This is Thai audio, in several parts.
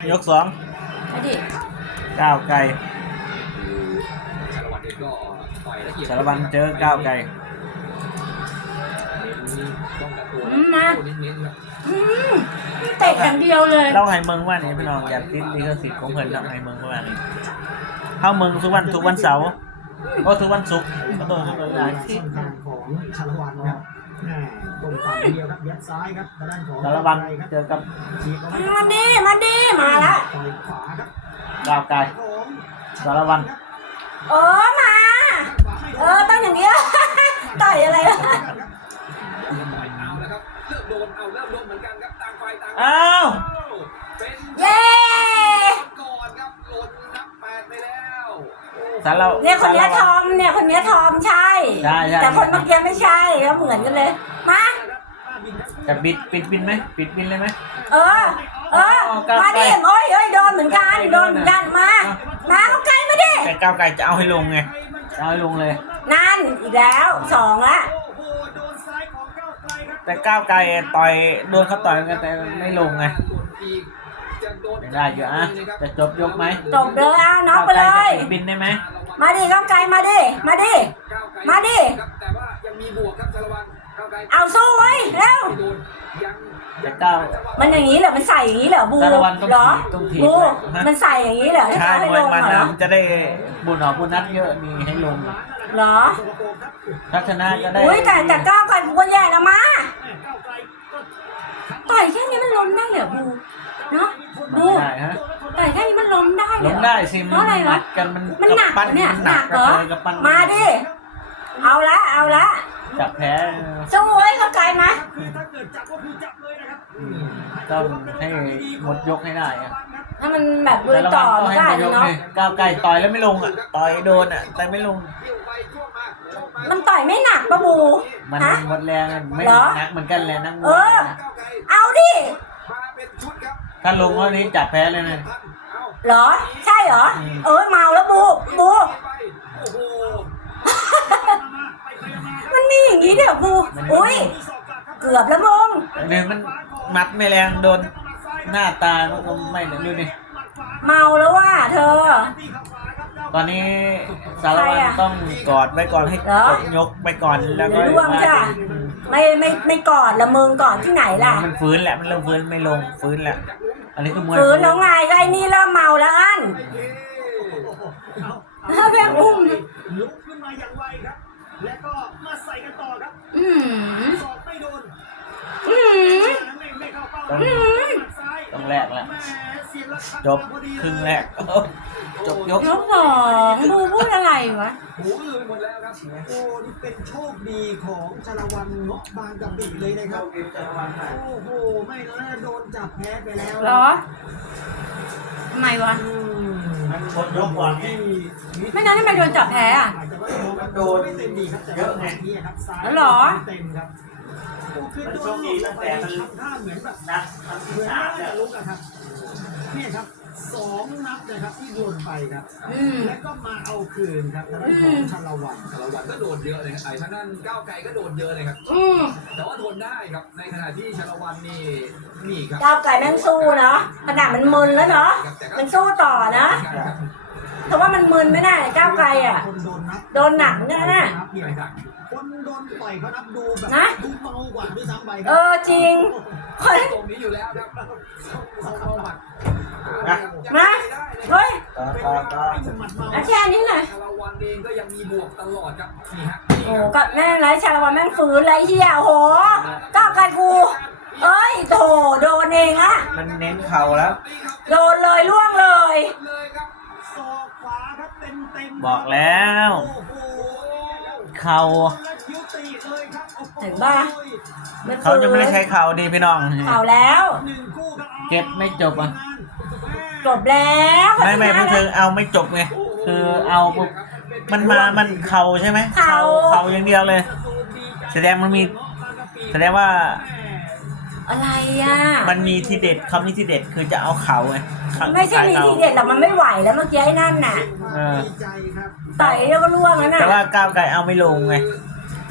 ยกสองมาดิก้าวไกลชาละวันเองก็ต่อยละเอียดสารวัตรเจอก้าวไกลเน้นป้องกันตัวอืมมาเน้นๆครับอืมเตะอย่างเดียวเลยเล่าให้เมืองว่านี่พี่น้องอยากติดลิขสิทธิ์ของเพิ่นเล่าให้เมืองว่านี่เข้าเมืองทุกวันทุกวันเสาร์ก็ทุกวันศุกร์ก็ต้องทุกวันอาทิตย์ทางของชาละวันครับ แหม่ตรงฝั่งเดียวครับยัดซ้ายครับทางด้านของสารวัตรครับเจอกับฉีกออกมาดิมาดิมาละต่อยขวาครับก้าวไกลของสารวัตรเออมาเออต้องอย่างเงี้ย ต่อยอะไรวะต่อยเอาแล้วครับเริ่มโดนเอาเริ่มโดนเหมือนกันครับต่างฝ่ายต่างอ้าวารเราเนี่ยคนเนี้ยทสารอวัตรมเนี่ยคนเนี้ยทอมใช่ ใช่ใช่ แต่คนเมื่อกี้ไม่ใช่ก็เหมือนกันเลย มา จะปิดปิดบินไหมปิดบินเลยไหมเออ เออ มาดิโอ้ยเอ้ยโดนเหมือนกัน โดนเหมือนกันมา มาเข้าใกล้มาดิ แต่ก้าวไกลจะเอาให้ลงไงจะเอาให้ลงเลย นั่นอีกแล้วสองละโอ้โหโดนซ้ายของก้าวไกลครับแต่ก้าวไกลต่อยโดนเขาต่อยเหมือนกันแต่ไม่ลงไงหล่นอีกจะโดนไม่ได้อยู่อะจะจบยกไหมจบเลยเอาน็อกไปเลก้าวไกยจะปิดบินได้ไหม มาดิก้าวไกลมาดิมาดิก้าวไกลมาดิครับแต่ว่ายังมีบวกครับชาละวันก้าวไกลเอาสู้ไว้เร็วไม่โดนยังแต่ก้าวมันอย่างนี้เหรอมันใส่อย่างนี้เหรอบูสารวัตรต้องเหรอถีบต้องถีบบูฮะมันใส่อย่างนี้เหรอให้ใช่เขาให้มวลยงมันเหรนะอมันจะได้บุญออกบุญนัดเยอะมีให้ลงเหรอถ้าชนะก็ได้อุ้ยแต่แต่ก้าวไกลกูก็แย่นะมาก้าวไกลก็ต่อยแค่นี้มันล้มได้เหรอบูเนาะมันบูไม่ได้ฮะ เหรลองได้สิเพมันราะอะไรหนัวะกกันมันมันหนักปั้นเนี่ยมันหนักเหรอกับปั้นมาดิเอาละเอาละจับแพ้สู้ไว้ก้าวไกลมาคือถ้าเกิดจับก็คือจับเลยนะครับต้องให้หมดยกให้ได้อะถ้ามันแบบลุยแต่ละต่อวันมันก็ก็ให้อาจหมดยกจะเนาะเลยก้าวไกลต่อยแล้วไม่ลงอะต่อยโดนอะแต่ไม่ลงเที่ยวไปช่วงมาช่วงมามันต่อยไม่หนักปะบูมันฮะหมดแรงอะไม่เหรอหนักเหมือนกันแหละนักมเอวยอนะก้าวไกลเอาดิมาเป็นชุดครับถ้าลงเท่านี้จับแพ้เลยนะท่าน เอ้าเหรอ ใช่เหรออืมเออเมาแล้วบูบูไปโอ้โหมันมีอย่างนี้เดี๋ยวบูอุ้ยเกือบแล้วมึงหรือมันมัดไม่แรงโดนหน้าตามันก็ไม่เหมือนดูนี่เมาแล้วว่าเธอ ตอนนี้สารวัตใครรอะต้องกอดไว้ก่อนให้เหรอกดยกไปก่อนแล้วก็เดี๋ยวร่วงจ้ะไม่ไม่ไม่กอดละมึงกอดที่ไหนล่ะ มันฟื้นแหละมันเริ่มฟื้นไม่ลงฟื้นแหละ อันนี้คือมวยฝืนแล้วไงก็ไอ้นี่เริ่มเมาแล้วอันเอาแม่งอุ้มลุกขึ้นมาอย่างไวครับ แล้วก็มาใส่กันต่อครับอืมสอกไม่โดนอืมไม่ไม่เข้าเป้า แรกแล้วแหม่เสียหลักจบครึ่งแรก จบยกยกสองบูพูดอะไรวะหูอื้อไปหมดแล้วครับโอ้นี่เป็นโชคดีของชาละวันเงาะบางกะปิเลยนะครับโอ้โหไม่นะโดนจับแพ้ไปแล้วเหรอทำไมวะอืมมันชนยกก่อนไงไม่งั้นทำไมโดนจับแพ้อะอาจจะว่าโดนไม่เต็มดีครับแต่เยอะไงนี่ครับซ้ายแล้วเหรอเต็มครับโอ้ คือมันโดนคดีตั้งแต่มันทำท่าเหมือนแบบนัดมันเหมือนสามไม่เนี่จะลุกอะครับนี่ครับสองนัดนะครับที่โดนไปครับ อืม แล้วก็มาเอาคืนครับทางด้านขอืงม ชาละวันชาลวันก็โดนเยอะเลยครับไอ้ทางด้านก้าวไกลก็โดนเยอะเลยครับ อืมแต่ว่าทนได้ครับ ในขณะที่ชาละวันนี่นี่ครับก้าวไก่แม่งสู้เนาะขนาดมันมึนแล้วเนาะ มันสู้ต่อนะ แต่ว่ามันมึนไม่ได้ก้าวไกลอะ คนโดนนับโดนหนักเนี่ยนะเนี่ยครับ โดนต่อยเขานับดูแบบนะ ดูเมากว่าด้วยซ้ำไปคเอรับอจริงเฮ้ยตรงนี้อยู่แล้วครับเอาเอาหมัดมาเฮ้ยต่อต่อต่อหมัดเมาเอาแค่นี้หน่อย ชาละวันเองก็ยังมีบวกตลอดครับนี่ฮะโอ้ก็แม่งไรชาละวันแม่งฝืนไรเฮียโอ้โหก้าวไกลกูเอ้ยโถโดนเองละมันเน้นเข่าแล้ว โดนเลยล่วงเลย เลยครับศอกขวาครับเต็มเต็มบอกแล้ว โอ้โห เข่า ครับโอ้โหเห็นป่ะมันเขาจะไม่ได้ใช้เข่าดีพี่น้องเข่าแล้วหนึ่งคู่ครับเก็บไม่จบอะจบแล้วไม่ไม่พูดถึงเอาไม่จบไงคือเอาปุ๊บมันมามันเข่าใช่ไหมเข่าเข่าอย่างเดียวเลย แสดงมันมี แสดงว่า อะไรอะมันมีทีเด็ดคำนี้ทีเด็ดคือจะเอาเข่าไงเข่าไม่ใช่มีทีเด็ดหรอกมันไม่ไหวแล้วเมื่อกี้ไอ้นั่นน่ะเออดีใจครับต่อยแล้วก็ล่วงแล้วน่ะแต่ว่าก้าวไกลเอาไม่ลงไง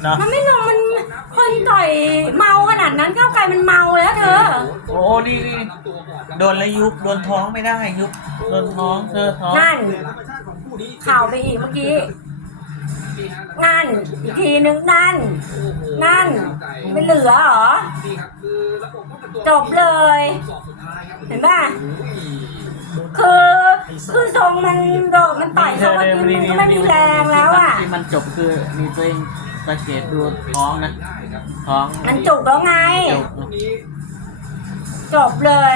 เนาะมันไม่ลงมันคนต่อยเมาขนาดนั้นก้าวไกลมันเมาแล้วเธอ โอ้นี่นี่โดนแล้วยุบโดนท้องไม่ได้ยุบโดนท้องเธอท้องนั่นธรรมชาติของคู่นี้ข่าวไปอีกเมื่อกี้ นั่น อีกทีนึงนั่น นั่นไม่เหลือเหรอนี่ครับคือระบบป้องกันตัวจบเลยสอบสุดท้ายครับเห็นป่ะคือคือทรงมันโดดมันต่อยเขาเมื่อกี้มันก็ไม่มีแรงแล้วอะที่มันจบคือมีตัวเอง สังเกตดูท้องนะได้ครับท้องมันจุกแล้วไง จุกพวกนี้จบเลย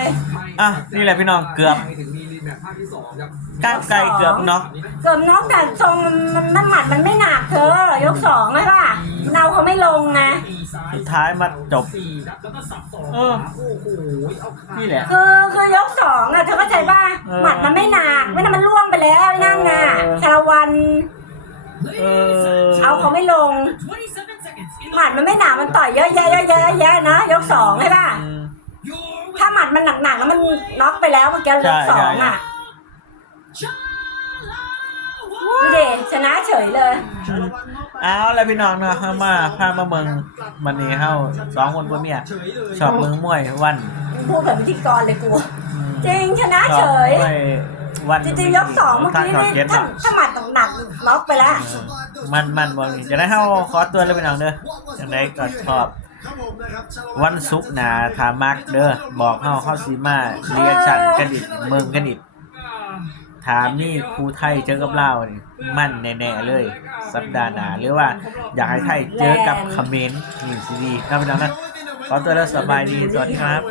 อะนี่แหละพี่น้องเกือบไปถึงมีรีแมตช์ภาคที่สองครับก้าวไกลเกือบน็อกเกือบน็อกแต่ทรงมันมันน้ำหมัดมันไม่หนักเธอยกสองใช่ป่ะมันเอาเขาไม่ลงไงสุดท้ายมาจบสี่ครับแล้วก็สับสองเออโอ้โหเอาขานี่แหละ คือคือยกสองอะเธอเข้าใจป่ะเออหมัดมันไม่หนักไม่นั้นมันล่วงไปแล้วไอ้นั่นน่ะเออชาละวัน เออเอาเขาไม่ลง หมัดมันไม่หนา มันต่อยเยอะแยะเยอะแยะเยอะแยะนะ ยกสองใช่ป่ะ อืม ถ้าหมัดมันหนักๆแล้วมันน็อกไปแล้วเมื่อกี้ใช่ยกสองใช่อะดูดิชนะเฉยเลยชาละวันน็อกไปเอาแล้วพี่น้องเนาะเข้ามาพามาเมืองวันนี้เข้าสองคนผัวเมียเฉยเลยชอบเมืองมวยวันพูดแบบพิธีกรเลยกู อืมจริงชนะชเฉอบย มวยวันจริงๆยกสองเมื่อกี้ทางนี่เก็ตถ้าเนาะถ้าหมัด หนักๆน็อกไปแล้วมันมันวันนี้จะได้เข้าขอตัวแล้วพี่น้องเด้อย่างไรก็ชอบ วันศุกร์หนาถามักเด้อบอกเข้าเข้าซีมาเรียชันกันอีกเมืองกันอีกถามนี่ครูไทยเจอกับเรานี่มั่นแน่ๆเลย สัปดาห์หน้าหรือว่า อยากให้ไทยเจอกับเขมรนี่สิดีครับพี่น้องนะขอตัวแล้วสบายดีสวัสดีครับ